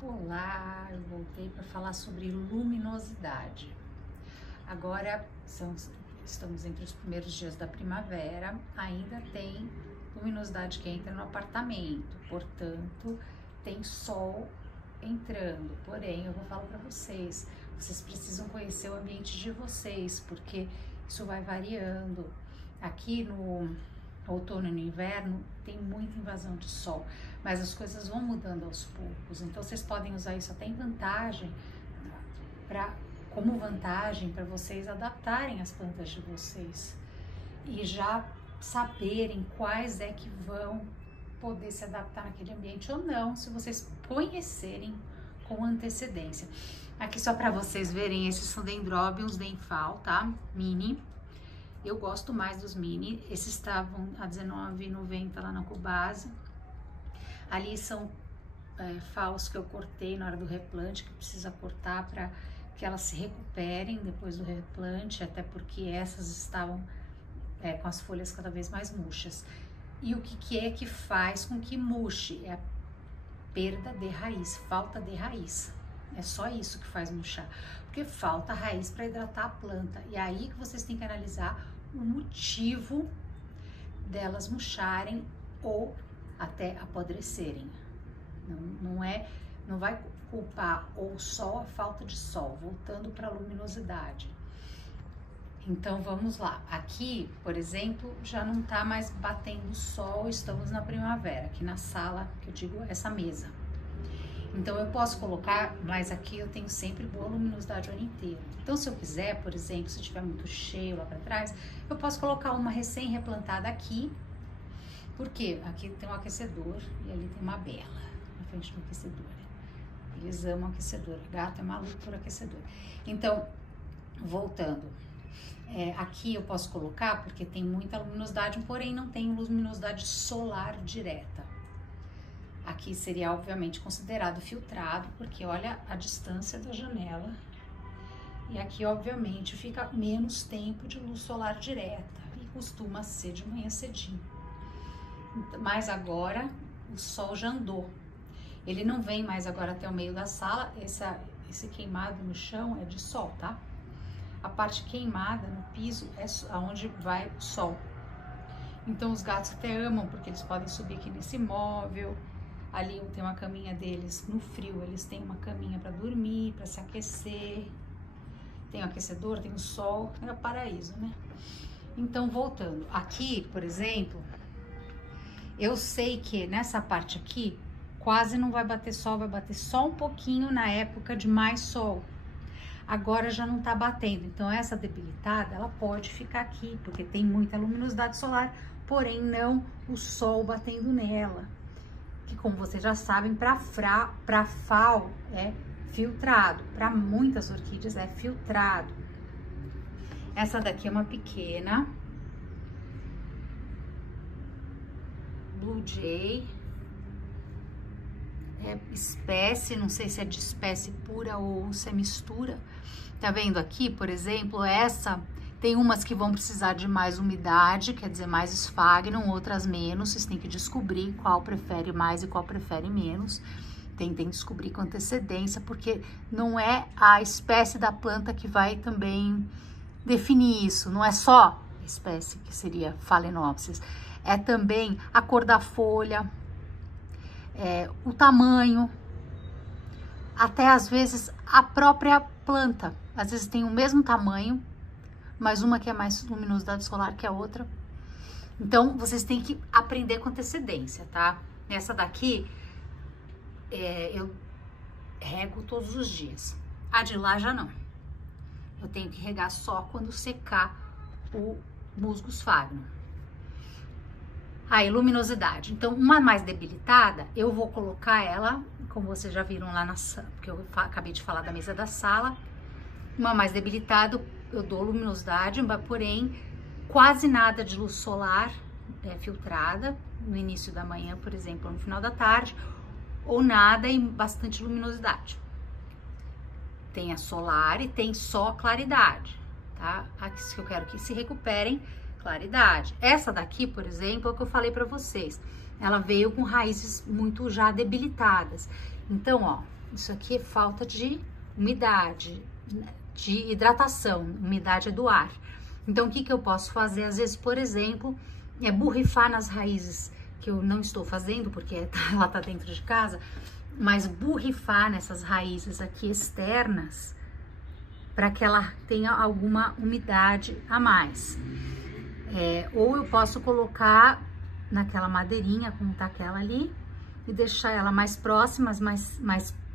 Olá, eu voltei para falar sobre luminosidade. Agora estamos entre os primeiros dias da primavera, ainda tem luminosidade que entra no apartamento, portanto tem sol entrando. Porém, eu vou falar para vocês precisam conhecer o ambiente de vocês, porque isso vai variando. Aqui no outono e no inverno tem muita invasão de sol, mas as coisas vão mudando aos poucos, então vocês podem usar isso até em vantagem, como vantagem para vocês adaptarem as plantas de vocês e já saberem quais é que vão poder se adaptar naquele ambiente ou não, se vocês conhecerem com antecedência. Aqui só para vocês verem, esses são Dendrobiums Denfal, tá? Mini. Eu gosto mais dos mini, esses estavam a R$19,90 lá na Cubase. Ali são faus que eu cortei na hora do replante, que precisa cortar para que elas se recuperem depois do replante, até porque essas estavam com as folhas cada vez mais murchas. E o que é que faz com que murche? É a perda de raiz, falta de raiz. É só isso que faz murchar, porque falta raiz para hidratar a planta. E aí que vocês têm que analisar o motivo delas murcharem ou até apodrecerem. Não vai culpar ou o sol, a falta de sol, voltando para a luminosidade. Então vamos lá. Aqui, por exemplo, já não tá mais batendo sol, estamos na primavera, aqui na sala, que eu digo essa mesa. Então eu posso colocar, mas aqui eu tenho sempre boa luminosidade o ano inteiro. Então se eu quiser, por exemplo, se tiver muito cheio lá para trás, eu posso colocar uma recém-replantada aqui, porque aqui tem um aquecedor e ali tem uma bela na frente do aquecedor. Eles amam aquecedor, o gato é maluco por aquecedor. Então, voltando, aqui eu posso colocar porque tem muita luminosidade, porém não tem luminosidade solar direta. Aqui seria obviamente considerado filtrado, porque olha a distância da janela. E aqui obviamente fica menos tempo de luz solar direta e costuma ser de manhã cedinho. Mas agora o sol já andou. Ele não vem mais agora até o meio da sala. Esse queimado no chão é de sol, tá? A parte queimada no piso é aonde vai o sol. Então os gatos até amam, porque eles podem subir aqui nesse móvel. Ali tem uma caminha deles, no frio eles têm uma caminha para dormir, para se aquecer. Tem o aquecedor, tem o sol, é o paraíso, né? Então voltando, aqui, por exemplo, eu sei que nessa parte aqui quase não vai bater sol, vai bater só um pouquinho na época de mais sol. Agora já não tá batendo, então essa debilitada, ela pode ficar aqui, porque tem muita luminosidade solar, porém não o sol batendo nela. Que como vocês já sabem, para FAO é filtrado, para muitas orquídeas é filtrado. Essa daqui é uma pequena Blue Jay, é espécie, não sei se é de espécie pura ou se é mistura. Tá vendo aqui, por exemplo, essa tem umas que vão precisar de mais umidade, quer dizer, mais esfagno, outras menos. Vocês têm que descobrir qual prefere mais e qual prefere menos. Tentem descobrir com antecedência, porque não é a espécie da planta que vai também definir isso. Não é só a espécie, que seria Phalaenopsis. É também a cor da folha, o tamanho, até às vezes a própria planta. Às vezes tem o mesmo tamanho, mas uma que é mais luminosidade solar que a outra. Então, vocês têm que aprender com antecedência, tá? Essa daqui, eu rego todos os dias. A de lá já não. Eu tenho que regar só quando secar o musgo esfagno. Aí, luminosidade. Então, uma mais debilitada, eu vou colocar ela, como vocês já viram lá na sala, porque eu acabei de falar da mesa da sala. Uma mais debilitada, eu dou luminosidade, porém quase nada de luz solar filtrada no início da manhã, por exemplo, ou no final da tarde, ou nada e bastante luminosidade. Tem a solar e tem só claridade, tá? Aqui que eu quero que se recuperem claridade. Essa daqui, por exemplo, é o que eu falei para vocês. Ela veio com raízes muito já debilitadas. Então, ó, Isso aqui é falta de umidade, de hidratação. Umidade é do ar. Então, o que que eu posso fazer? Às vezes, por exemplo, é borrifar nas raízes, que eu não estou fazendo, porque ela tá dentro de casa, mas borrifar nessas raízes aqui externas, para que ela tenha alguma umidade a mais. Ou eu posso colocar naquela madeirinha, como tá aquela ali, e deixar ela mais próximas,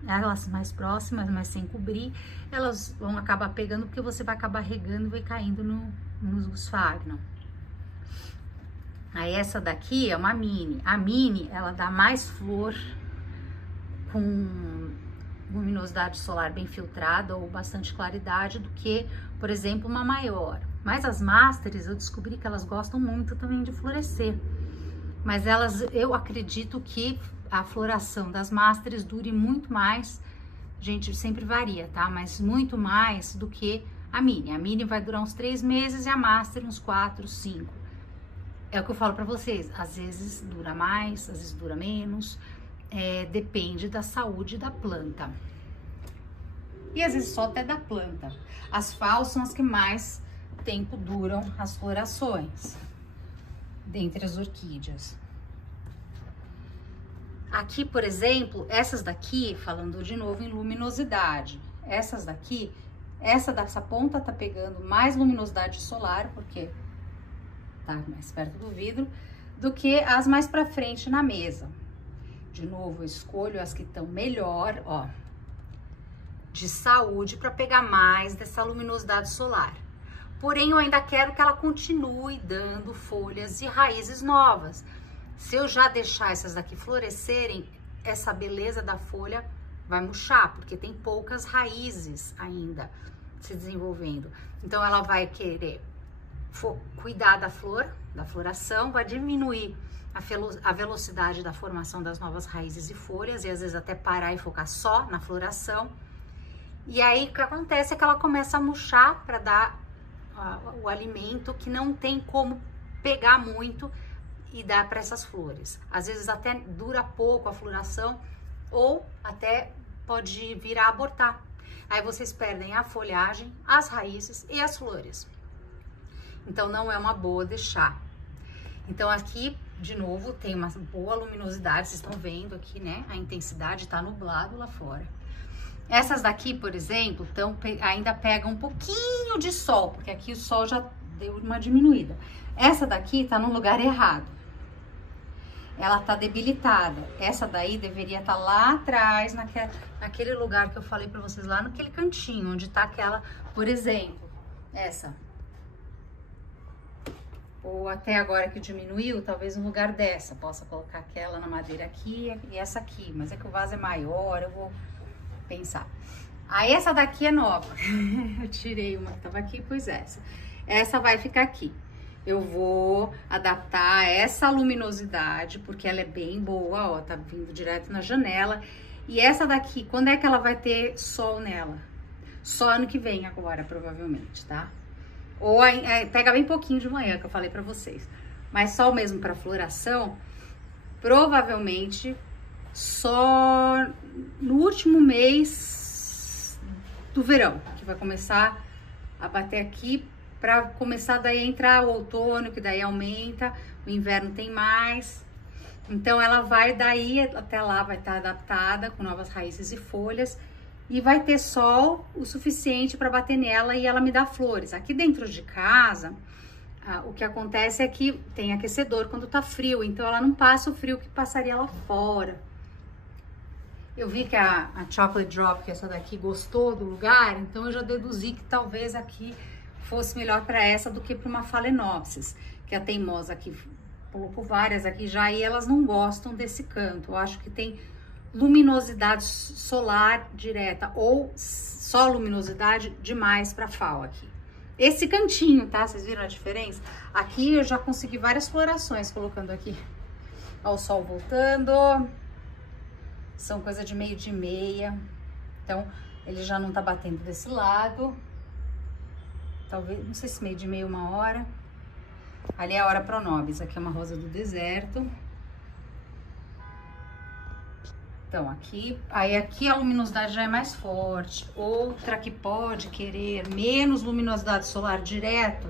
elas mais próximas, mas sem cobrir, elas vão acabar pegando, porque você vai acabar regando e vai caindo no esfagno. Aí essa daqui é uma mini. A mini, ela dá mais flor com luminosidade solar bem filtrada ou bastante claridade do que, por exemplo, uma maior. Mas as masters, eu descobri que elas gostam muito também de florescer. Mas eu acredito que a floração das masters dure muito mais, gente, sempre varia, tá? Mas muito mais do que a mini. A mini vai durar uns 3 meses e a master uns 4, 5. É o que eu falo pra vocês, às vezes dura mais, às vezes dura menos, depende da saúde da planta. E às vezes só até da planta. As FAOs são as que mais tempo duram as florações, dentre as orquídeas. Aqui, por exemplo, essas daqui, falando de novo em luminosidade, essas daqui, dessa ponta tá pegando mais luminosidade solar, porque tá mais perto do vidro, do que as mais pra frente na mesa. De novo, eu escolho as que estão melhor, ó, de saúde, para pegar mais dessa luminosidade solar. Porém, eu ainda quero que ela continue dando folhas e raízes novas. Se eu já deixar essas daqui florescerem, essa beleza da folha vai murchar, porque tem poucas raízes ainda se desenvolvendo. Então, ela vai cuidar da flor, da floração, vai diminuir a velocidade da formação das novas raízes e folhas, e às vezes até parar e focar só na floração. E aí, o que acontece é que ela começa a murchar para dar o alimento que não tem como pegar muito e dar para essas flores. Às vezes até dura pouco a floração ou até pode vir a abortar. Aí vocês perdem a folhagem, as raízes e as flores. Então não é uma boa deixar. Então aqui, de novo, tem uma boa luminosidade, vocês estão vendo aqui, né? A intensidade tá nublado lá fora. Essas daqui, por exemplo, ainda pegam um pouquinho de sol, porque aqui o sol já deu uma diminuída. Essa daqui tá no lugar errado. Ela tá debilitada. Essa daí deveria estar lá atrás, naquele lugar que eu falei pra vocês, lá naquele cantinho, onde tá aquela, por exemplo, essa. Ou até agora que diminuiu, talvez no lugar dessa, possa colocar aquela na madeira aqui e essa aqui. Mas é que o vaso é maior, eu vou pensar. Aí essa daqui é nova. Eu tirei uma que tava aqui, pois essa. Essa vai ficar aqui. Eu vou adaptar essa luminosidade, porque ela é bem boa, ó, tá vindo direto na janela. E essa daqui, quando é que ela vai ter sol nela? Só ano que vem agora, provavelmente, tá? Ou pega bem pouquinho de manhã, que eu falei pra vocês. Mas sol mesmo pra floração, provavelmente só no último mês do verão, que vai começar a bater aqui, para começar daí a entrar o outono, que daí aumenta, o inverno tem mais. Então ela vai daí até lá, vai estar adaptada com novas raízes e folhas e vai ter sol o suficiente para bater nela e ela me dá flores. Aqui dentro de casa, o que acontece é que tem aquecedor quando tá frio, então ela não passa o frio que passaria lá fora. Eu vi que a Chocolate Drop, que é essa daqui, gostou do lugar, então eu já deduzi que talvez aqui fosse melhor para essa do que para uma Phalaenopsis, que a teimosa aqui colocou várias aqui já e elas não gostam desse canto. Eu acho que tem luminosidade solar direta ou só luminosidade demais para FAO aqui. Esse cantinho, tá? Vocês viram a diferença? Aqui eu já consegui várias florações colocando aqui. Ó, o sol voltando. São coisa de meio de meia. Então, ele já não tá batendo desse lado. Talvez, não sei se meio de meia, 1h. Ali é a hora Pronobis. Aqui é uma rosa do deserto. Então, aqui a luminosidade já é mais forte. Outra que pode querer menos luminosidade solar direto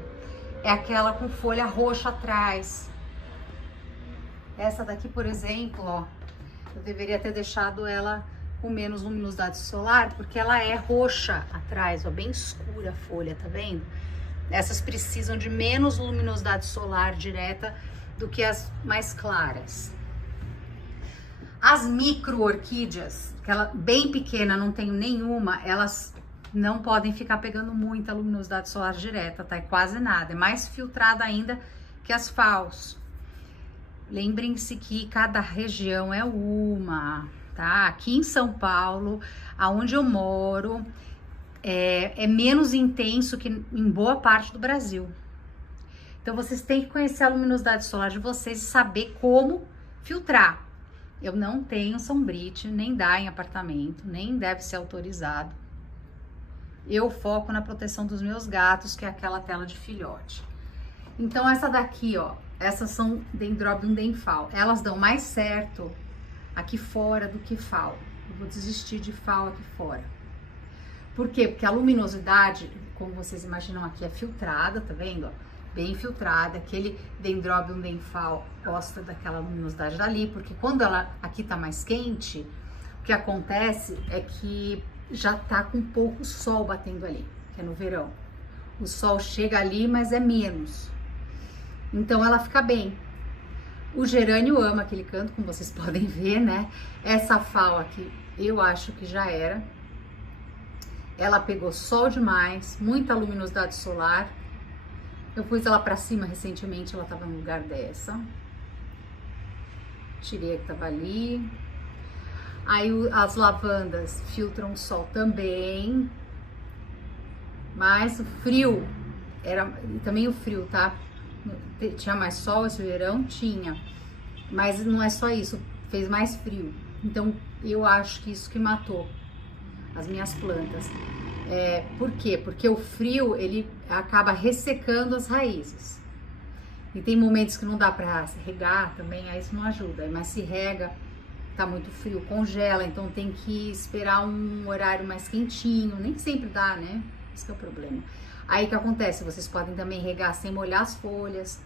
é aquela com folha roxa atrás. Essa daqui, por exemplo, ó, eu deveria ter deixado ela com menos luminosidade solar, porque ela é roxa atrás, ó, bem escura a folha, tá vendo? Essas precisam de menos luminosidade solar direta do que as mais claras. As micro orquídeas, aquela bem pequena, não tenho nenhuma, elas não podem ficar pegando muita luminosidade solar direta, tá? É quase nada, é mais filtrada ainda que as falso. Lembrem-se que cada região é uma, tá? Aqui em São Paulo, aonde eu moro, é menos intenso que em boa parte do Brasil. Então, vocês têm que conhecer a luminosidade solar de vocês e saber como filtrar. Eu não tenho sombrite, nem dá em apartamento, nem deve ser autorizado. Eu foco na proteção dos meus gatos, que é aquela tela de filhote. Então, essa daqui, ó, essas são Dendrobium denfal. Elas dão mais certo aqui fora do que FAO. Eu vou desistir de FAO aqui fora. Por quê? Porque a luminosidade, como vocês imaginam aqui, é filtrada, tá vendo? Ó? Bem filtrada. Aquele Dendrobium denfal gosta daquela luminosidade dali, porque quando ela aqui tá mais quente, o que acontece é que já tá com pouco sol batendo ali, que é no verão. O sol chega ali, mas é menos. Então ela fica bem. O gerânio ama aquele canto, como vocês podem ver, né? Essa FAO aqui, eu acho que já era. Ela pegou sol demais, muita luminosidade solar. Eu pus ela pra cima recentemente, ela tava no lugar dessa. Tirei a que tava ali. Aí as lavandas filtram o sol também. Mas o frio, e também o frio, tá? Tinha mais sol esse verão? Tinha. Mas não é só isso, fez mais frio. Então eu acho que isso que matou as minhas plantas. Por quê? Porque o frio, ele acaba ressecando as raízes. E tem momentos que não dá pra regar também, aí isso não ajuda. Mas se rega, tá muito frio, congela, então tem que esperar um horário mais quentinho. Nem sempre dá, né? Esse que é o problema. Aí o que acontece? Vocês podem também regar sem molhar as folhas,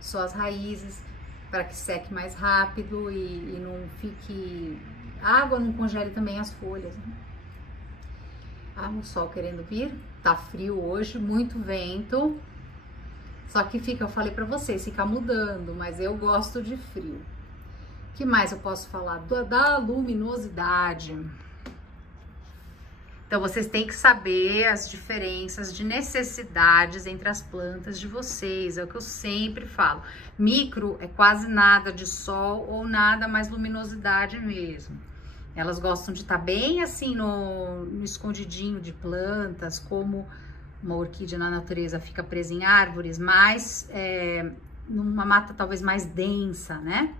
só as raízes, para que seque mais rápido e não fique... A água não congele também as folhas, né? Ah, o sol querendo vir, tá frio hoje, muito vento, só que eu falei pra vocês, fica mudando, mas eu gosto de frio. O que mais eu posso falar? Da luminosidade. Então, vocês têm que saber as diferenças de necessidades entre as plantas de vocês, é o que eu sempre falo. Micro é quase nada de sol ou nada mais luminosidade mesmo. Elas gostam de estar bem assim no escondidinho de plantas, como uma orquídea na natureza fica presa em árvores, mas numa mata talvez mais densa, né?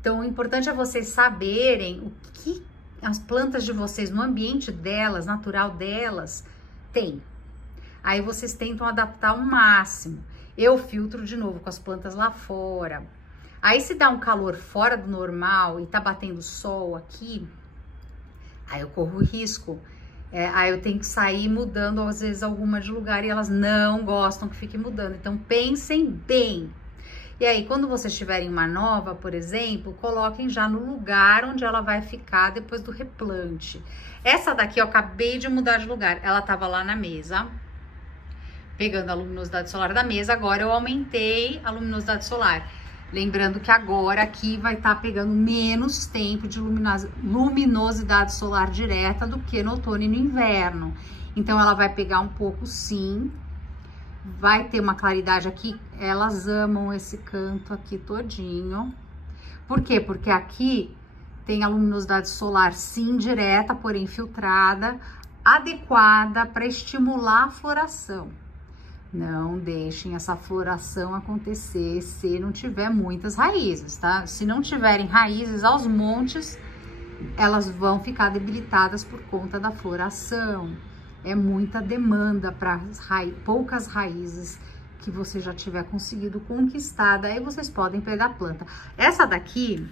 Então, o importante é vocês saberem o que as plantas de vocês, no ambiente delas, natural delas, tem. Aí vocês tentam adaptar ao máximo. Eu filtro de novo com as plantas lá fora. Aí se dá um calor fora do normal e tá batendo sol aqui, aí eu corro risco. Aí eu tenho que sair mudando, às vezes, alguma de lugar e elas não gostam que fique mudando. Então, pensem bem. E aí, quando vocês tiverem uma nova, por exemplo, coloquem já no lugar onde ela vai ficar depois do replante. Essa daqui eu acabei de mudar de lugar. Ela tava lá na mesa, pegando a luminosidade solar da mesa. Agora eu aumentei a luminosidade solar. Lembrando que agora aqui vai estar pegando menos tempo de luminosidade solar direta do que no outono e no inverno. Então, ela vai pegar um pouco, sim. Vai ter uma claridade aqui. Elas amam esse canto aqui todinho. Por quê? Porque aqui tem a luminosidade solar, sim, direta, porém filtrada, adequada para estimular a floração. Não deixem essa floração acontecer se não tiver muitas raízes, tá? Se não tiverem raízes aos montes, elas vão ficar debilitadas por conta da floração. É muita demanda para poucas raízes que você já tiver conseguido conquistar. Daí vocês podem pegar a planta. Essa daqui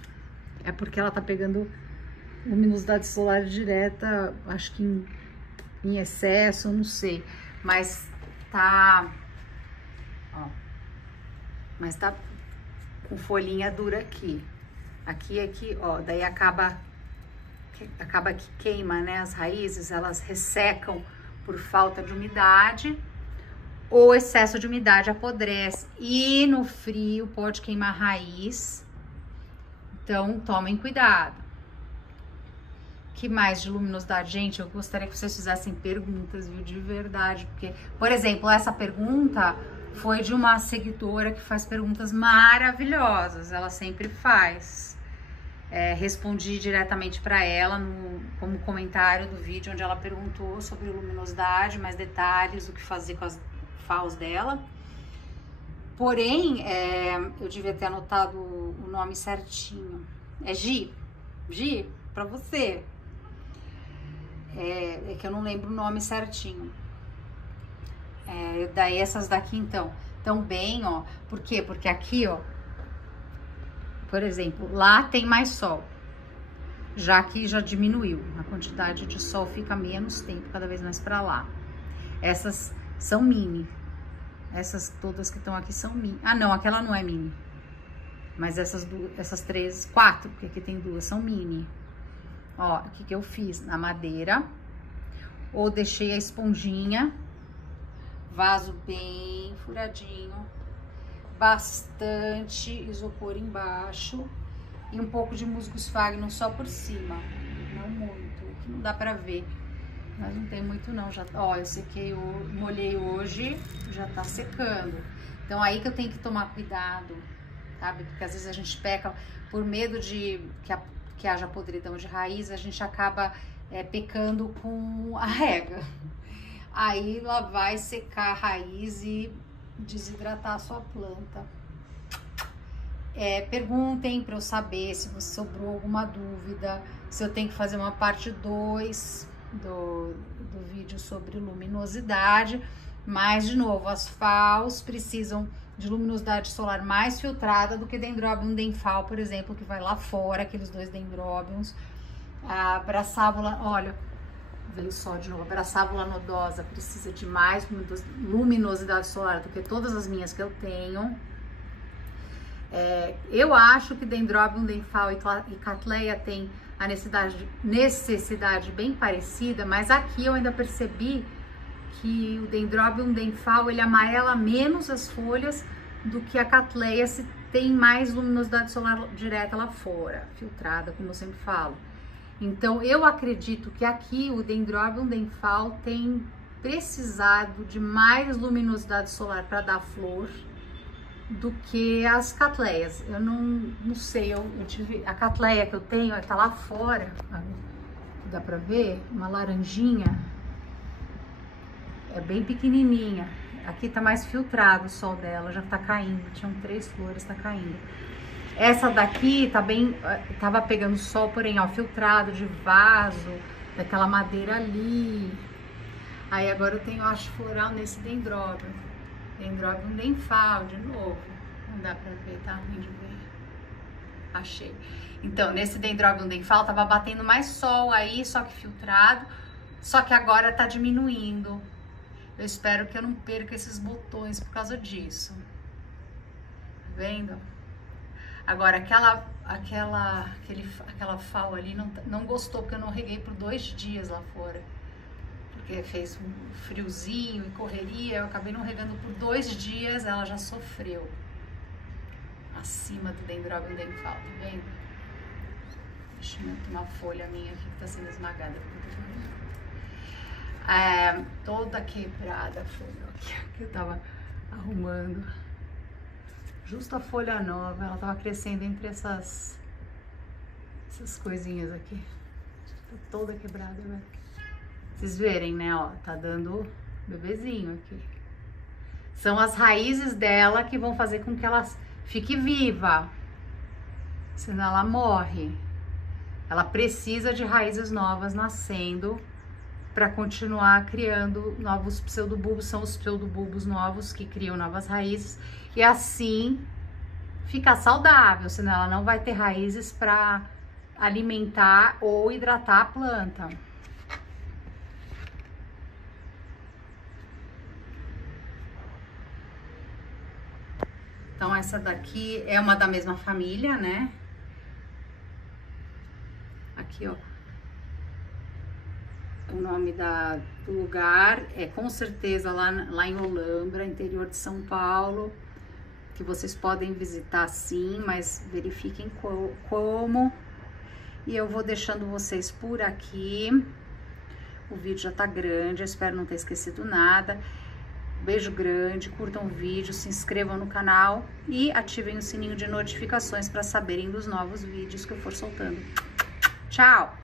é porque ela tá pegando luminosidade solar direta, acho que em excesso, não sei, mas tá, ó, mas tá com folhinha dura aqui, aqui, ó, daí acaba que queima, né, as raízes, elas ressecam por falta de umidade, ou excesso de umidade apodrece, e no frio pode queimar a raiz, então tomem cuidado. Que mais de luminosidade? Gente, eu gostaria que vocês fizessem perguntas, viu, de verdade, porque, por exemplo, essa pergunta foi de uma seguidora que faz perguntas maravilhosas, ela sempre faz. Respondi diretamente para ela como comentário do vídeo, onde ela perguntou sobre luminosidade, mais detalhes, o que fazer com as FAOs dela. Porém, eu devia ter anotado o nome certinho. É Gi, para você. É que eu não lembro o nome certinho. Daí essas daqui, então, bem, ó. Por quê? Porque aqui, ó, por exemplo, lá tem mais sol. Já que já diminuiu. A quantidade de sol fica menos tempo, cada vez mais para lá. Essas são mini. Essas todas que estão aqui são mini. Ah, não, aquela não é mini. Mas essas 4, porque aqui tem 2, são mini. Ó, o que eu fiz? Na madeira, ou deixei a esponjinha, vaso bem furadinho, bastante isopor embaixo e um pouco de musgo sphagnum só por cima, não muito, que não dá pra ver, mas não tem muito não, já, ó, eu sequei, molhei hoje, já tá secando, então aí que eu tenho que tomar cuidado, sabe, porque às vezes a gente peca por medo de que haja podridão de raiz, a gente acaba pecando com a rega. Aí lá vai secar a raiz e desidratar a sua planta. Perguntem para eu saber se sobrou alguma dúvida, se eu tenho que fazer uma parte 2 do vídeo sobre luminosidade. Mas, de novo, as FAOs precisam de luminosidade solar mais filtrada do que Dendrobium denfal, por exemplo, que vai lá fora, aqueles 2 dendróbiums. A Brassavola, olha, veio só de novo, a Brassavola nodosa precisa de mais luminosidade solar do que todas as minhas que eu tenho. Eu acho que Dendrobium denfal e Cattleya tem a necessidade bem parecida, mas aqui eu ainda percebi que o Dendrobium denfal, ele amarela menos as folhas do que a Cattleya, se tem mais luminosidade solar direta lá fora, filtrada, como eu sempre falo. Então, eu acredito que aqui o Dendrobium denfal tem precisado de mais luminosidade solar para dar flor do que as Cattleyas. Eu não sei, eu tive a Cattleya que eu tenho, tá lá fora, dá pra ver, uma laranjinha, é bem pequenininha. Aqui tá mais filtrado o sol dela, já tá caindo, tinham 3 flores, tá caindo. Essa daqui tá bem, tava pegando sol, porém, ó, filtrado de vaso, daquela madeira ali. Aí agora eu tenho, acho, floral nesse Dendrobium denfal, de novo. Não dá pra ver, tá ruim de ver. Achei. Então, nesse Dendrobium denfal tava batendo mais sol aí, só que filtrado. Só que agora tá diminuindo. Eu espero que eu não perca esses botões por causa disso. Tá vendo? Agora, aquela FAO ali não gostou, porque eu não reguei por 2 dias lá fora. Porque fez um friozinho e correria, eu acabei não regando por 2 dias, ela já sofreu. Acima do Dendrobium denfal, tá vendo? Deixa eu ver uma folha minha aqui que tá sendo esmagada. Toda quebrada a folha aqui, que eu tava arrumando. Justo a folha nova, ela tava crescendo entre essas coisinhas aqui. Tá toda quebrada, né? Vocês verem, né, ó, tá dando bebezinho aqui. São as raízes dela que vão fazer com que ela fique viva. Senão ela morre. Ela precisa de raízes novas nascendo para continuar criando novos pseudobulbos. São os pseudobulbos novos que criam novas raízes. E assim ficar saudável, senão ela não vai ter raízes para alimentar ou hidratar a planta. Então essa daqui é uma da mesma família, né? Aqui, ó. O nome do lugar é com certeza lá em Olambra, interior de São Paulo, que vocês podem visitar sim, mas verifiquem como. E eu vou deixando vocês por aqui. O vídeo já tá grande, eu espero não ter esquecido nada. Beijo grande, curtam o vídeo, se inscrevam no canal e ativem o sininho de notificações para saberem dos novos vídeos que eu for soltando. Tchau!